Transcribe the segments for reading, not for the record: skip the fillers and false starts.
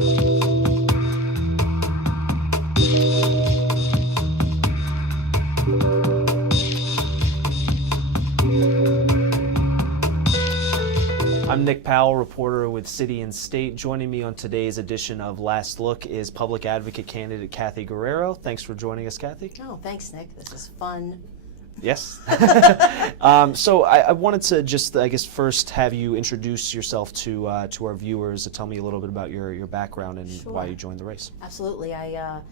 I'm Nick Powell, reporter with City and State. Joining me on today's edition of Last Look is public advocate candidate Cathy Guerriero. Thanks for joining us, Cathy. Oh, thanks, Nick. This is fun. Yes. So I wanted to just, I guess, first have you introduce yourself to our viewers. Tell me a little bit about your background and Sure. why you joined the race. Absolutely. I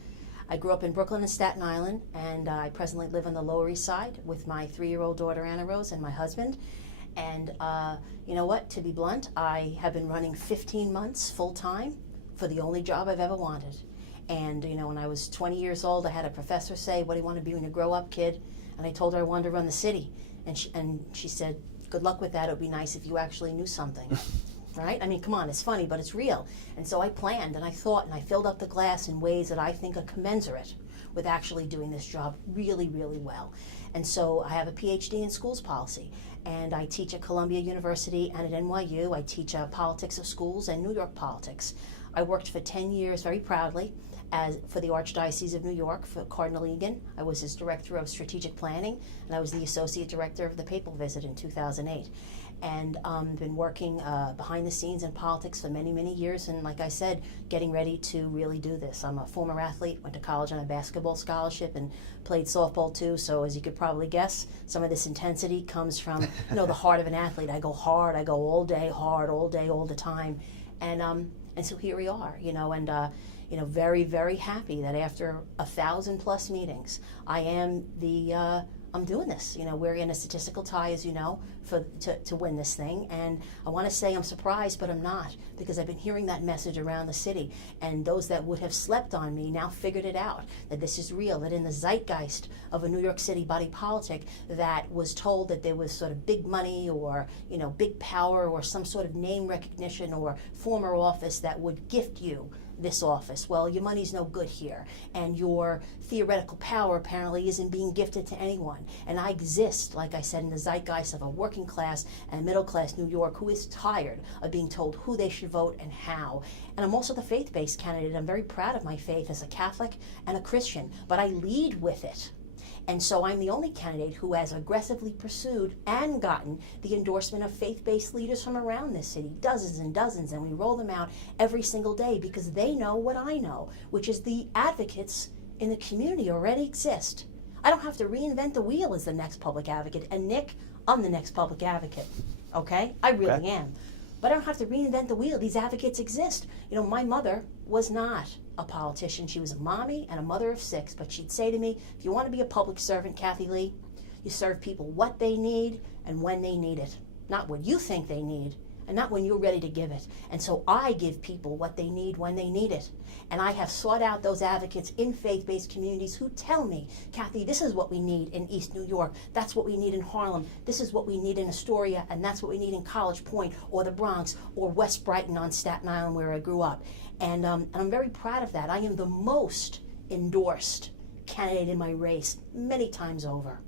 grew up in Brooklyn and Staten Island, and I presently live on the Lower East Side with my 3-year-old daughter, Anna Rose, and my husband. And you know what, to be blunt, I have been running 15 months full-time for the only job I've ever wanted. And you know, when I was 20 years old, I had a professor say, "What do you want to be when you grow up, kid?" And I told her I wanted to run the city. And she said, "Good luck with that. It would be nice if you actually knew something." Right? I mean, come on, it's funny, but it's real. And so I planned and I thought and I filled up the glass in ways that I think are commensurate with actually doing this job really, really well. And so I have a PhD in schools policy, and I teach at Columbia University and at NYU. I teach politics of schools and New York politics. I worked for 10 years very proudly for the Archdiocese of New York for Cardinal Egan. I was his director of strategic planning, and I was the associate director of the papal visit in 2008. And been working behind the scenes in politics for many, many years, and like I said, getting ready to really do this. I'm a former athlete, went to college on a basketball scholarship and played softball too, so as you could probably guess, some of this intensity comes from, you know, the heart of an athlete. I go hard, I go all day hard, all day, all the time. And so here we are, you know, and you know, very, very happy that after 1,000+ meetings, I am I'm doing this. You know, we're in a statistical tie, as you know, to win this thing. And I want to say I'm surprised, but I'm not, because I've been hearing that message around the city. And those that would have slept on me now figured it out, that this is real, that in the zeitgeist of a New York City body politic that was told that there was sort of big money or, you know, big power or some sort of name recognition or former office that would gift you this office. Well, your money's no good here, and your theoretical power apparently isn't being gifted to anyone. And I exist, like I said, in the zeitgeist of a working class and middle class New York who is tired of being told who they should vote and how. And I'm also the faith-based candidate. I'm very proud of my faith as a Catholic and a Christian, but I lead with it. And so I'm the only candidate who has aggressively pursued and gotten the endorsement of faith-based leaders from around this city, dozens and dozens, and we roll them out every single day because they know what I know, which is the advocates in the community already exist. I don't have to reinvent the wheel as the next public advocate. And Nick, I'm the next public advocate, okay? I really am. But I don't have to reinvent the wheel. These advocates exist. You know, my mother was not a politician. She was a mommy and a mother of 6, but she'd say to me, if you want to be a public servant, Cathy Lee, you serve people what they need and when they need it. Not what you think they need, and not when you're ready to give it. And so I give people what they need when they need it. And I have sought out those advocates in faith-based communities who tell me, Cathy, this is what we need in East New York, that's what we need in Harlem, this is what we need in Astoria, and that's what we need in College Point, or the Bronx, or West Brighton on Staten Island where I grew up. And I'm very proud of that. I am the most endorsed candidate in my race many times over.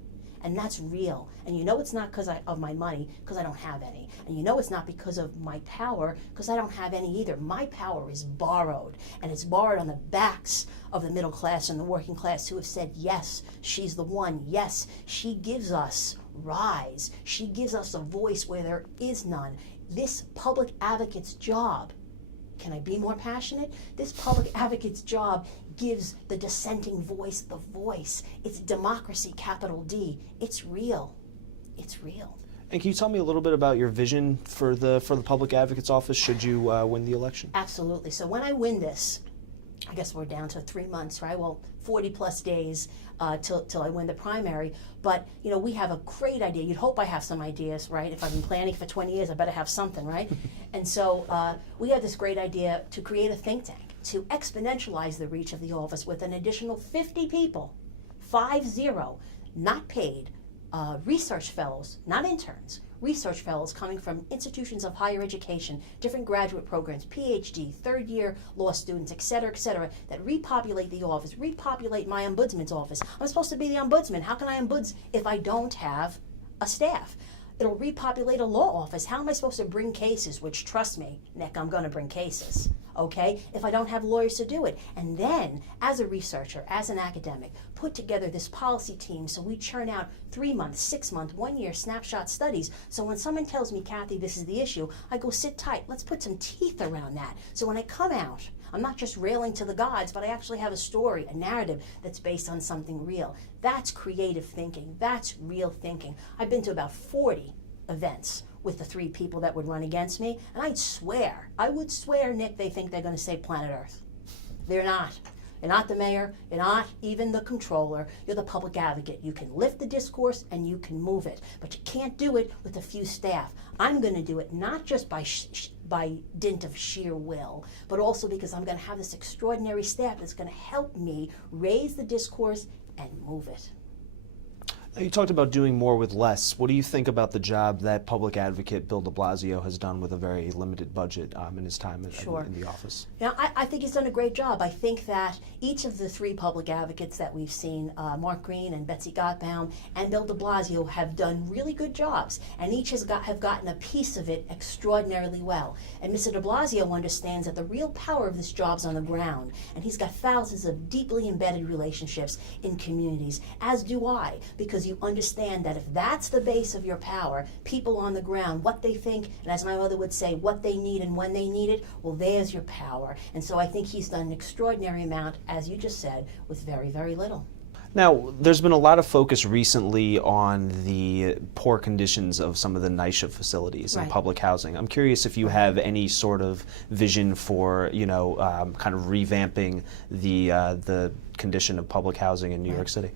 And that's real. And you know it's not because of my money, because I don't have any. And you know it's not because of my power, because I don't have any either. My power is borrowed, and it's borrowed on the backs of the middle class and the working class who have said, yes, she's the one. Yes, she gives us rise. She gives us a voice where there is none. This public advocate's job, can I be more passionate? This public advocate's job gives the dissenting voice the voice. It's democracy, capital D. It's real. It's real. And can you tell me a little bit about your vision for the public advocate's office should you win the election? Absolutely. So when I win this, I guess we're down to 3 months, right? Well, 40+ days till I win the primary. But, you know, we have a great idea. You'd hope I have some ideas, right? If I've been planning for 20 years, I better have something, right? And so we have this great idea to create a think tank to exponentialize the reach of the office with an additional 50 people, 50, not paid, research fellows, not interns, research fellows coming from institutions of higher education, different graduate programs, PhD, third-year law students, et cetera, that repopulate the office, repopulate my ombudsman's office. I'm supposed to be the ombudsman. How can I ombuds if I don't have a staff? It'll repopulate a law office. How am I supposed to bring cases, which, trust me, Nick, I'm going to bring cases, okay, if I don't have lawyers to do it? And then, as a researcher, as an academic, put together this policy team so we churn out 3-month, 6-month, 1-year snapshot studies. So when someone tells me, Cathy, this is the issue, I go, sit tight, let's put some teeth around that. So when I come out, I'm not just railing to the gods, but I actually have a story, a narrative that's based on something real. That's creative thinking. That's real thinking. I've been to about 40 events with the 3 people that would run against me, and I would swear, Nick, they think they're going to save planet Earth. They're not. You're not the mayor, you're not even the controller, you're the public advocate. You can lift the discourse and you can move it, but you can't do it with a few staff. I'm going to do it not just by dint of sheer will, but also because I'm going to have this extraordinary staff that's going to help me raise the discourse and move it. You talked about doing more with less. What do you think about the job that public advocate Bill de Blasio has done with a very limited budget in his time in the office? Yeah, I think he's done a great job. I think that each of the 3 public advocates that we've seen, Mark Green and Betsy Gottbaum and Bill de Blasio, have done really good jobs, and each have gotten a piece of it extraordinarily well. And Mr. de Blasio understands that the real power of this job's on the ground, and he's got thousands of deeply embedded relationships in communities, as do I, because you understand that if that's the base of your power, people on the ground, what they think, and as my mother would say, what they need and when they need it, well, there's your power. And so I think he's done an extraordinary amount, as you just said, with very, very little. Now, there's been a lot of focus recently on the poor conditions of some of the NYCHA facilities and public housing. I'm curious if you have any sort of vision for, kind of revamping the condition of public housing in New York City.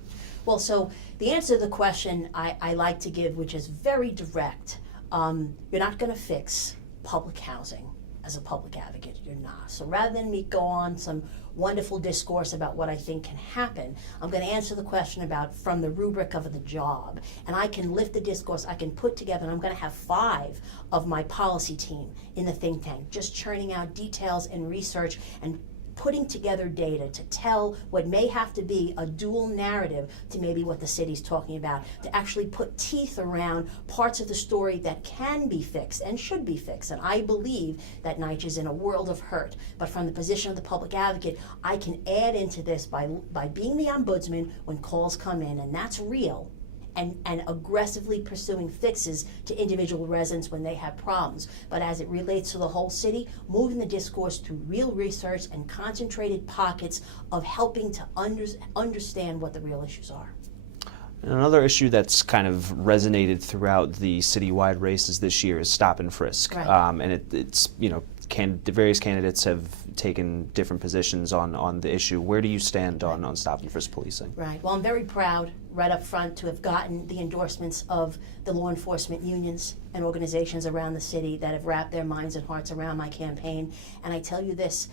Well, so the answer to the question I like to give, which is very direct, you're not going to fix public housing as a public advocate. You're not. So rather than me go on some wonderful discourse about what I think can happen, I'm going to answer the question about from the rubric of the job. And I can lift the discourse, I can put together, and I'm going to have 5 of my policy team in the think tank, just churning out details and research and putting together data to tell what may have to be a dual narrative to maybe what the city's talking about, to actually put teeth around parts of the story that can be fixed and should be fixed. And I believe that NYCHA is in a world of hurt. But from the position of the public advocate, I can add into this by being the ombudsman when calls come in, and that's real. And aggressively pursuing fixes to individual residents when they have problems. But as it relates to the whole city, moving the discourse through real research and concentrated pockets of helping to understand what the real issues are. Another issue that's kind of resonated throughout the citywide races this year is stop and frisk. Right. And it's the various candidates have taken different positions on the issue. Where do you stand on stop and frisk policing? Right. Well, I'm very proud right up front to have gotten the endorsements of the law enforcement unions and organizations around the city that have wrapped their minds and hearts around my campaign. And I tell you this,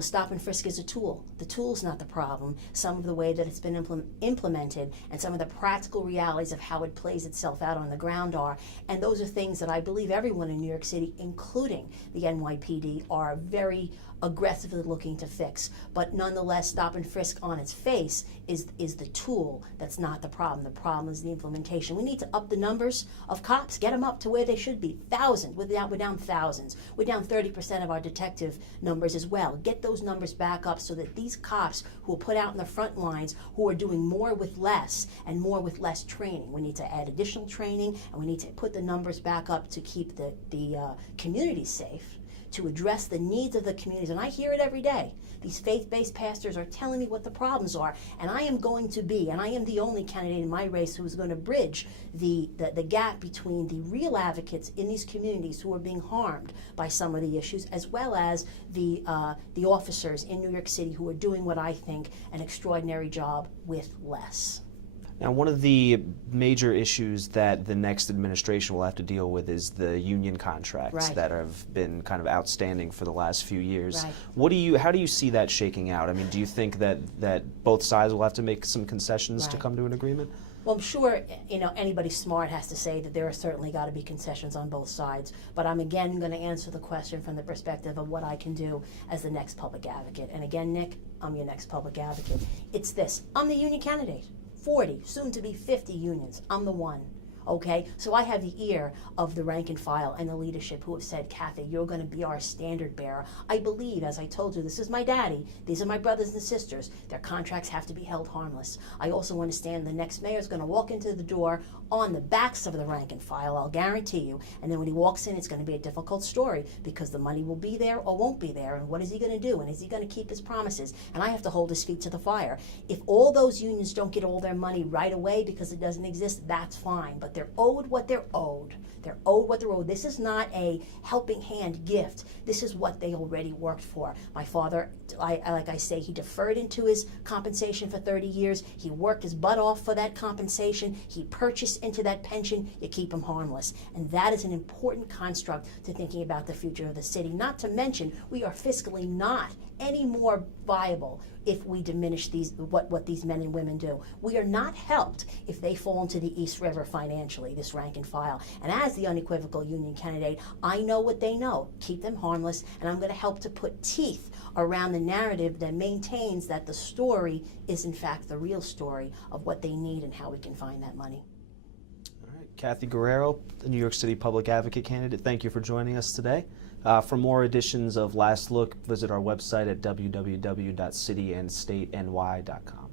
stop and frisk is a tool. The tool's not the problem. Some of the way that it's been implemented and some of the practical realities of how it plays itself out on the ground are. And those are things that I believe everyone in New York City, including the NYPD, are very aggressively looking to fix. But nonetheless, stop and frisk on its face is the tool. That's not the problem. The problem is the implementation. We need to up the numbers of cops, get them up to where they should be. Thousands. We're down thousands. We're down 30% of our detective numbers as well. Get those numbers back up so that these cops who are put out in the front lines, who are doing more with less and more with less training. We need to add additional training, and we need to put the numbers back up to keep the communities safe, to address the needs of the communities. And I hear it every day. These faith-based pastors are telling me what the problems are, and I am going to be, and I am the only candidate in my race who is going to bridge the gap between the real advocates in these communities who are being harmed by some of the issues, as well as the officers in New York City who are doing what I think an extraordinary job with less. Now, one of the major issues that the next administration will have to deal with is the union contracts that have been kind of outstanding for the last few years. Right. How do you see that shaking out? I mean, do you think that both sides will have to make some concessions to come to an agreement? Well, I'm sure anybody smart has to say that there are certainly got to be concessions on both sides. But I'm again going to answer the question from the perspective of what I can do as the next public advocate. And again, Nick, I'm your next public advocate. It's this. I'm the union candidate. 40, soon to be 50 unions. I'm the one. Okay, so I have the ear of the rank and file and the leadership who have said, Cathy, you're going to be our standard bearer. I believe, as I told you, this is my daddy, these are my brothers and sisters. Their contracts have to be held harmless. I also understand the next mayor is going to walk into the door on the backs of the rank and file, I'll guarantee you. And then when he walks in, it's going to be a difficult story because the money will be there or won't be there. And what is he going to do? And is he going to keep his promises? And I have to hold his feet to the fire. If all those unions don't get all their money right away because it doesn't exist, that's fine. But they're owed what they're owed. They're owed what they're owed. This is not a helping hand gift. This is what they already worked for. My father, like I say, he deferred into his compensation for 30 years. He worked his butt off for that compensation. He purchased into that pension. You keep him harmless. And that is an important construct to thinking about the future of the city. Not to mention, we are fiscally not any more viable if we diminish what these men and women do. We are not helped if they fall into the East River financially, this rank and file. And as the unequivocal union candidate, I know what they know. Keep them harmless, and I'm going to help to put teeth around the narrative that maintains that the story is in fact the real story of what they need and how we can find that money. All right, Cathy Guerriero, the New York City Public Advocate candidate, thank you for joining us today. For more editions of Last Look, visit our website at www.cityandstateny.com.